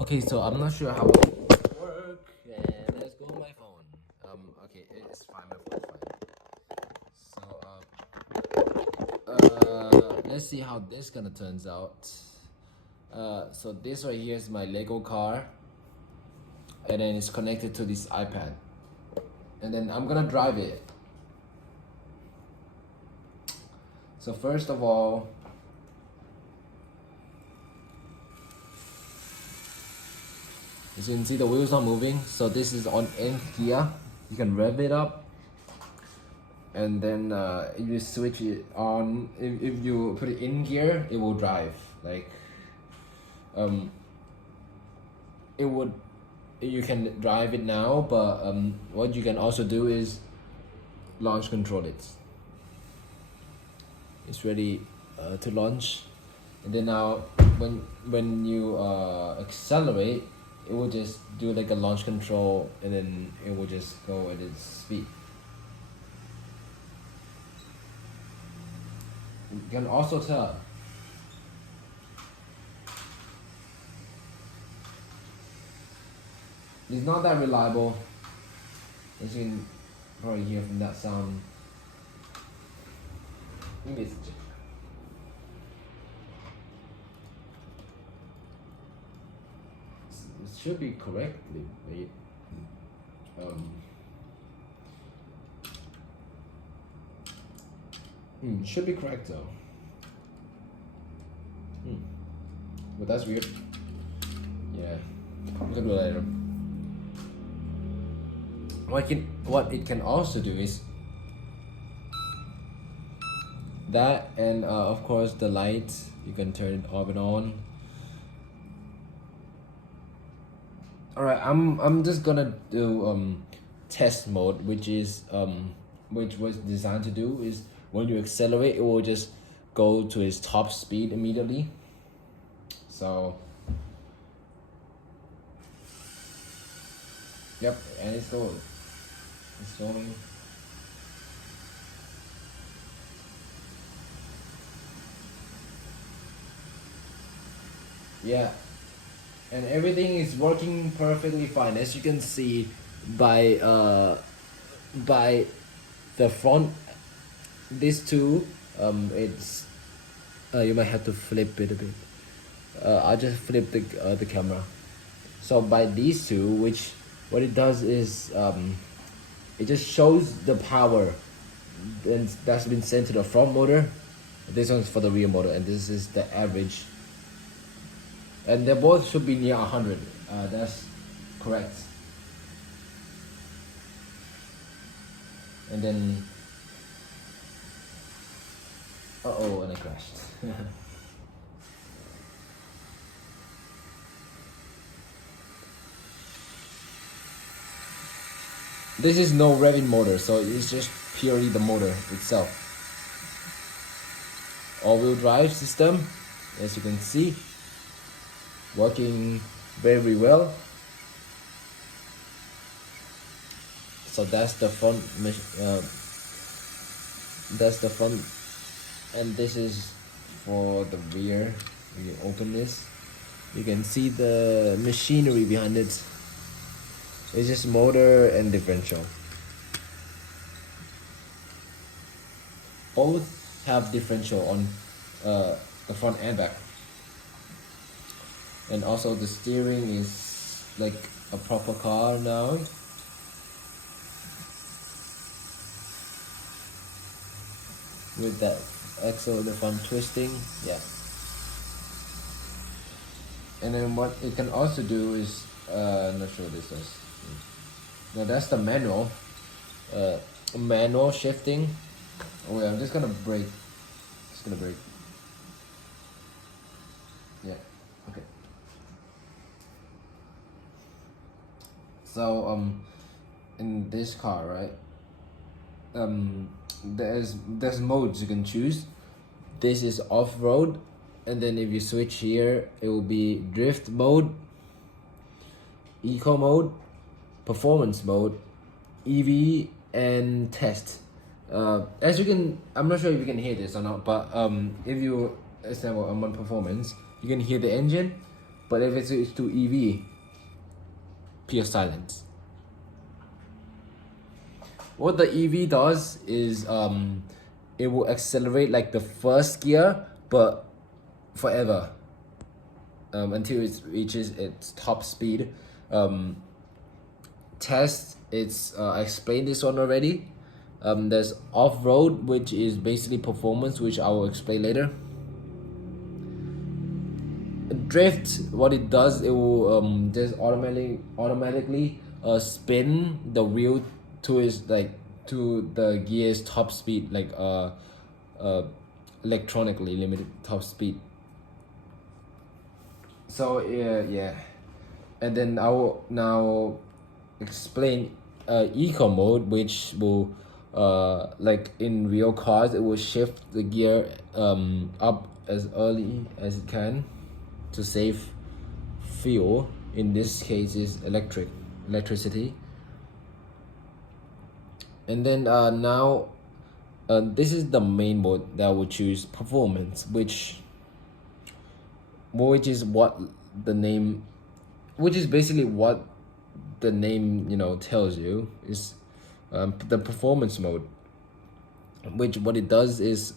Okay, so I'm not sure how it work, and let's go on my phone. Okay, it's fine. My phone's fine. Let's see how this gonna turns out. So this right here is my Lego car, and then it's connected to this iPad, and then I'm gonna drive it. So first of all, as you can see, the wheels are moving. So this is on nth gear. You can rev it up, and then if you switch it on, if you put it in gear, it will drive. Like, it would. You can drive it now, but what you can also do is launch control it. It's ready to launch, and then now when you accelerate, it will just do like a launch control, and then it will just go at its speed. You can also tell it's not that reliable, as you can probably hear from that sound. Maybe it's it should be correctly made. Should be correct though. But that's weird. Yeah, we can do it later. What it can also do is that, and of course the light, you can turn it off and on. All right, I'm just gonna do test mode, which was designed to do is when you accelerate, it will just go to its top speed immediately. So, yep, and it's going. It's going. Yeah, and everything is working perfectly fine, as you can see by the front. These two, it's you might have to flip it a bit. I'll just flip the camera. So by these two, which what it does is it just shows the power that's been sent to the front motor. This one's for the rear motor, and this is the average. And they both should be near 100. That's correct. And then, and I crashed. This is no revving motor, so it's just purely the motor itself. All-wheel drive system, as you can see, working very well. So that's the front. That's the front, and this is for the rear. We can open this. You can see the machinery behind it. It's just motor and differential. Both have differential on the front and back. And also the steering is like a proper car now. With that axle in the front twisting, yeah. And then what it can also do is, not sure what this does. No, that's the manual. Manual shifting. Oh wait, I'm just gonna brake. Just gonna brake. Yeah. Okay. So in this car, right? There's modes you can choose. This is off-road, and then if you switch here, it will be drift mode, eco mode, performance mode, EV, and test. As you can, I'm not sure if you can hear this or not, but if you example I'm on performance, you can hear the engine, But if it's to EV, pure silence. What the EV does is it will accelerate like the first gear, but forever, until it reaches its top speed. Test, it's I explained this one already. There's off-road, which is basically performance, which I will explain later. Drift, what it does, it will just automatically spin the wheel to its like to the gear's top speed, like electronically limited top speed. So yeah, and then I will now explain eco mode, which will like in real cars, it will shift the gear up as early as it can to save fuel. In this case is electricity. And then now this is the main mode that I will choose, performance, which is what the name, which is basically what the name, you know, tells you, is the performance mode, which what it does is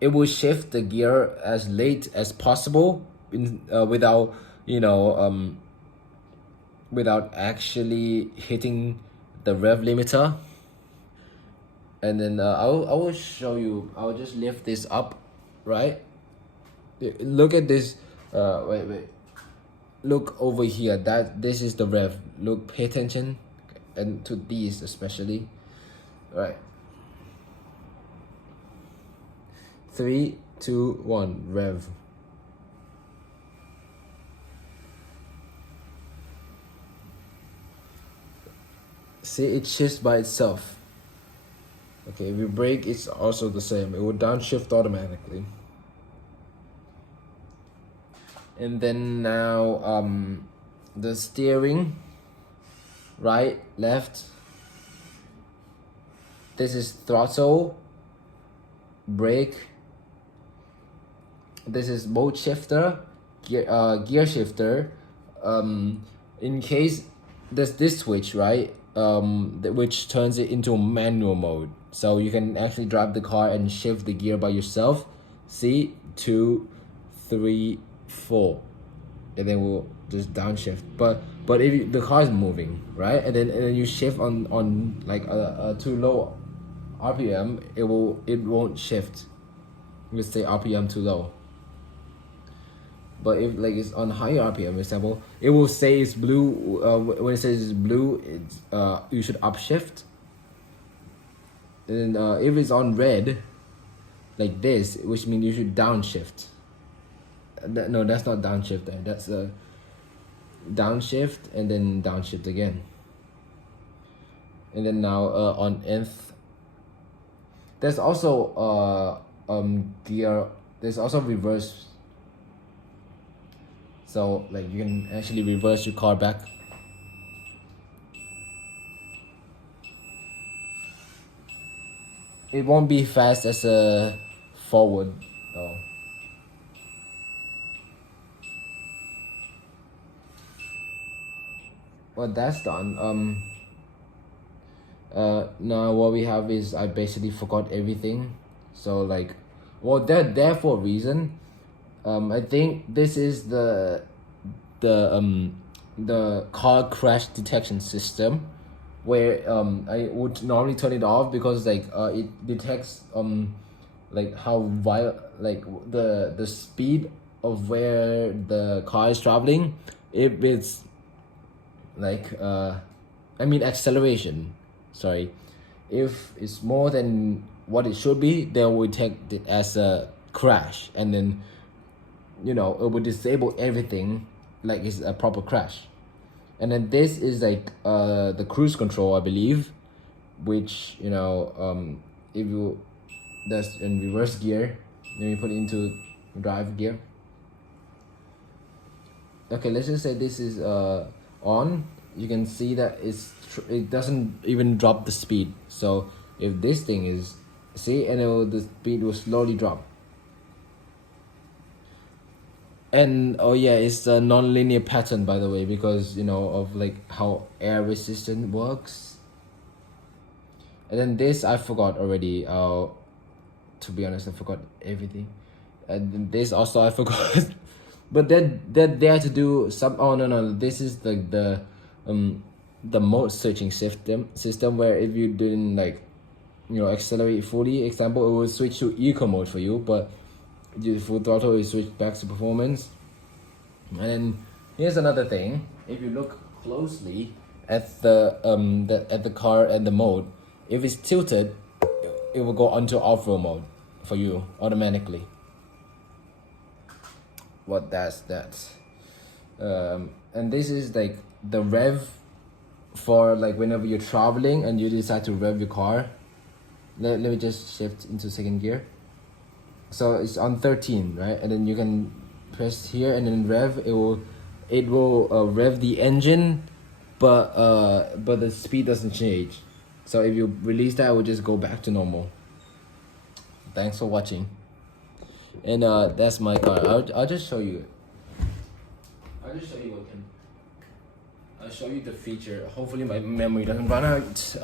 it will shift the gear as late as possible without, you know, without actually hitting the rev limiter. And then I will show you. I'll just lift this up, right? Look at this. Wait. Look over here. This is the rev. Look, pay attention, and to these especially. All right. 3, 2, 1, rev. See, it shifts by itself. Okay, if you brake, it's also the same. It will downshift automatically. And then now the steering, right, left. This is throttle, brake. This is mode shifter, gear shifter. In case there's this switch, right, which turns it into manual mode, so you can actually drive the car and shift the gear by yourself. See, 2, 3, 4, and then we'll just downshift. But if the car is moving, right, and then you shift on like a too low RPM, it won't shift. Let's say RPM too low. But if like it's on higher RPM, for example, it will say it's blue. When it says it's blue, it's you should upshift. And if it's on red, like this, which means you should downshift. No, that's not downshift there. That's a downshift and then downshift again. And then now on nth, there's also gear. There's also reverse. So like you can actually reverse your car back. It won't be fast as a forward though. Well, that's done. Now what we have is I basically forgot everything. So like, well, they're there for a reason. I think this is the car crash detection system, where I would normally turn it off because like it detects like how like the speed of where the car is traveling. If it's like I mean acceleration, sorry, if it's more than what it should be, they will detect it as a crash, and then, you know, it will disable everything like it's a proper crash. And then this is like the cruise control, I believe, which, you know, if you, that's in reverse gear, then you put it into drive gear. Okay, let's just say this is on. You can see that it doesn't even drop the speed. So if this thing is, see, and the speed will slowly drop. And oh yeah, it's a non-linear pattern, by the way, because you know of like how air resistant works. And then this I forgot already. To be honest, I forgot everything. And then this also I forgot. But they're there to do some. Oh no, this is the mode switching system where if you didn't like, you know, accelerate fully, example, it will switch to eco mode for you, but the full throttle will switch back to performance. And then here's another thing. If you look closely at the car and the mode, if it's tilted, it will go onto off-road mode for you automatically. What that's that. And this is like the rev for like whenever you're traveling and you decide to rev your car. Let me just shift into second gear. So it's on 13, right? And then you can press here and then rev. It will rev the engine, but the speed doesn't change. So if you release that, it will just go back to normal. Thanks for watching. And that's my car. I'll just show you. I'll just show you what can. I'll show you the feature. Hopefully my memory doesn't run out.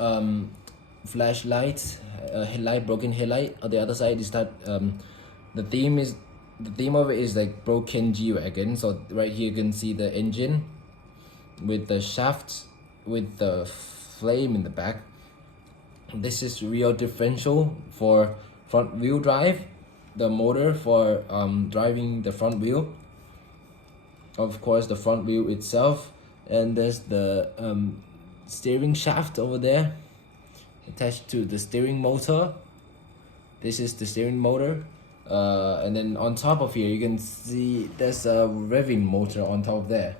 Flashlight, headlight, broken headlight. On the other side is that the theme of it is like broken G-Wagon. So right here you can see the engine with the shaft with the flame in the back. This is rear differential for front wheel drive, the motor for driving the front wheel, of course the front wheel itself, and there's the steering shaft over there attached to the steering motor. This is the steering motor, and then on top of here you can see there's a revving motor on top of there.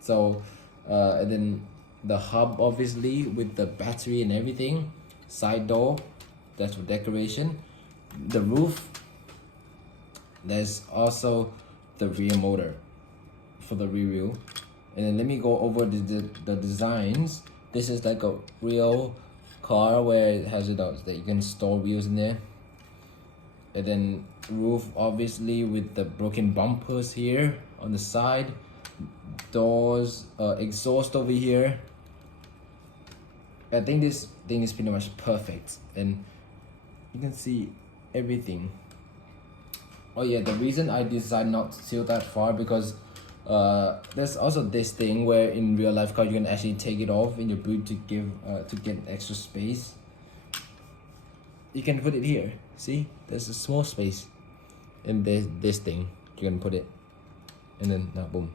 So and then the hub obviously with the battery and everything. Side door, that's for decoration. The roof, there's also the rear motor for the rear wheel. And then let me go over the designs. This is like a real car where it has it out that you can store wheels in there. And then roof obviously with the broken bumpers here on the side, doors, exhaust over here. I think this thing is pretty much perfect, and you can see everything. Oh yeah, the reason I decided not to tilt that far because there's also this thing where in real life car you can actually take it off in your boot to get extra space. You can put it here. See, there's a small space, and there's this thing you can put it, and then now boom.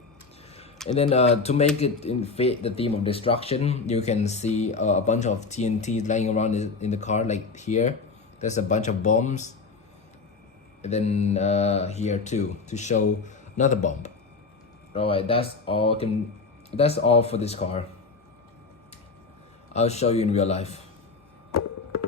And then to make it fit the theme of destruction, you can see a bunch of TNT lying around in the car, like here. There's a bunch of bombs. And then here too, to show another bomb. Alright, that's all for this car. I'll show you in real life.